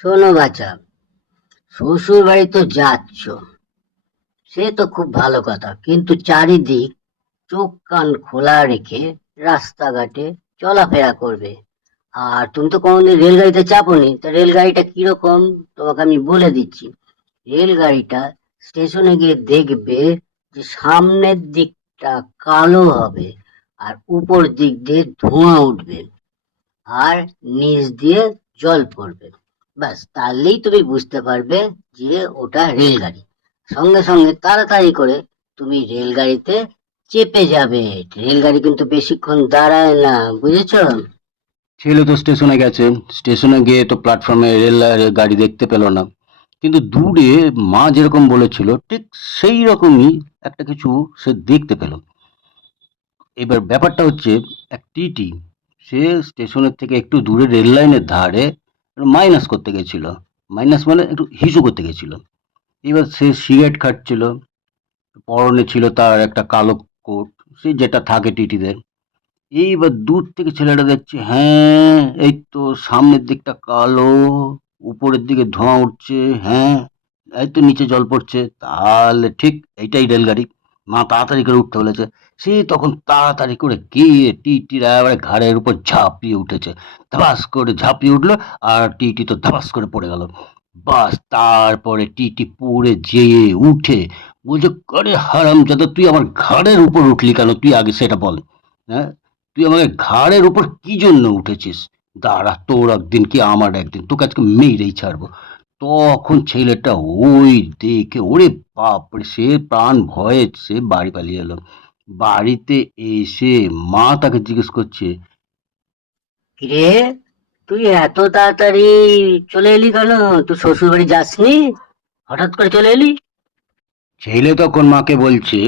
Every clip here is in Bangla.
শোনো বাছা, শ্বশুর বাড়ি তো যাচ্ছ, সে তো খুব ভালো কথা, কিন্তু চারিদিক চোখ কান খোলা রেখে রাস্তাঘাটে চলাফেরা করবে। আর তুমি তো কোনোদিন রেলগাড়িতে চাপোনি, তা রেলগাড়িটা কিরকম তোমাকে আমি বলে দিচ্ছি। রেলগাড়িটা স্টেশনে গিয়ে দেখবে যে সামনের দিকটা কালো হবে, আর উপর দিক দিয়ে ধোঁয়া উঠবে, আর নিচ দিয়ে জল পড়বে। ব্যাস, তাহলেই তুমি বুঝতে পারবে যে ওটা রেলগাড়ি। সঙ্গে সঙ্গে তাড়াতাড়ি করে তুমি রেলগাড়িতে চেপে যাবে। রেলগাড়ি কিন্তু বেশিক্ষণ দাঁড়ায় না, বুঝেছ? ছেলে তো স্টেশনে গেছে, স্টেশনে গিয়ে তো প্ল্যাটফর্মে গাড়ি দেখতে পেল না, কিন্তু দূরে মা যেরকম বলেছিল ঠিক সেই রকমই একটা কিছু সে দেখতে পেল। এবার ব্যাপারটা হচ্ছে, এক টিটি সে স্টেশনের থেকে একটু দূরে রেল লাইনের ধারে মাইনাস করতে গেছিল। মাইনাস মানে একটু হিসু করতে গেছিল। এবার সে সিগারেট খাচ্ছিল, পরনে ছিল তার একটা কালো কোট, সে যেটা থাকে টিটিদের। এইবার দূর থেকে ছেলেটা দেখছে, হ্যাঁ এই তো সামনের দিকটা কালো, উপরের দিকে ধোঁয়া উঠছে, হ্যাঁ এই তো নিচে জল পড়ছে, তাহলে ঠিক এইটাই রেলগাড়ি। মা তাড়াতাড়ি করে উঠতে বলেছে। সে তখন তাড়াতাড়ি করে গিয়ে টিটির একেবারে ঘাড়ের উপর ঝাঁপিয়ে উঠেছে, ধাবাস করে ঝাঁপিয়ে উঠলো, আর টিটি তো ধাবাস করে পড়ে গেল। বাস, তারপরে টিটি পড়ে যেয়ে উঠে বলছে, আরে হারামজাদা, তুই আমার ঘাড়ের উপর উঠলি কেন? তুই আগে সেটা বল। হ্যাঁ, তুই আমাকে ঘাড়ের উপর কি জন্য উঠেছিস? দাঁড়া, তোর একদিন কি আমার একদিন, তোকে আজকে মেরেই ছাড়বো। তখন ছেলেটা ওই দেখে, ওরে বাপরে, সে প্রাণ ভয়ে সে বাড়ি পালিয়ে এলো। বাড়িতে এসে মা তাকে জিজ্ঞেস করছে, কিরে, তুই এত তাড়াতাড়ি চলে এলি কেন? তুই শ্বশুর বাড়ি যাসনি? হঠাৎ করে চলে এলি? ছেলে তখন মাকে বলছে,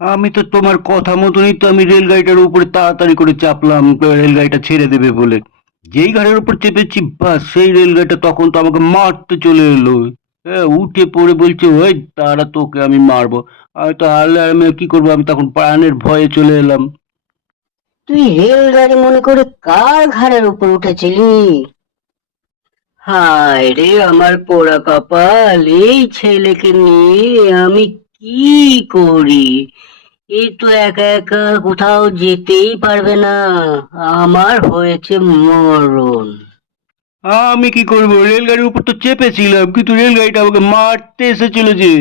আমি তো তোমার কথা মতনই তো আমি রেলগাড়িটার উপরে তাড়াতাড়ি করে চাপলাম, রেলগাড়িটা ছেড়ে দেবে বলে। যেই গাড়ির উপর চেপেছি, বাস সেই রেলগাড়িটা তখন তো আমাকে মারতে চলে এলো। হ্যাঁ, উঠে পড়ে বলছে, ওই তারা তোকে আমি মারবো। আমি তো হারলে আমি কি করবো, আমি তখন প্রাণের ভয়ে চলে এলাম। তুই রেলগাড়ি মনে করে কার ঘাড়ের উপর উঠেছিলি? হায় রে আমার পোড়া কপাল, এই ছেলেকে নিয়ে আমি কি করি? এই তো একা একা কোথাও যেতেই পারবে না, আমার হয়েছে মরণ। আমি কি করবো, রেলগাড়ির উপর তো চেপেছিলাম, কিন্তু রেলগাড়িটা আমাকে মারতে এসেছিল যে।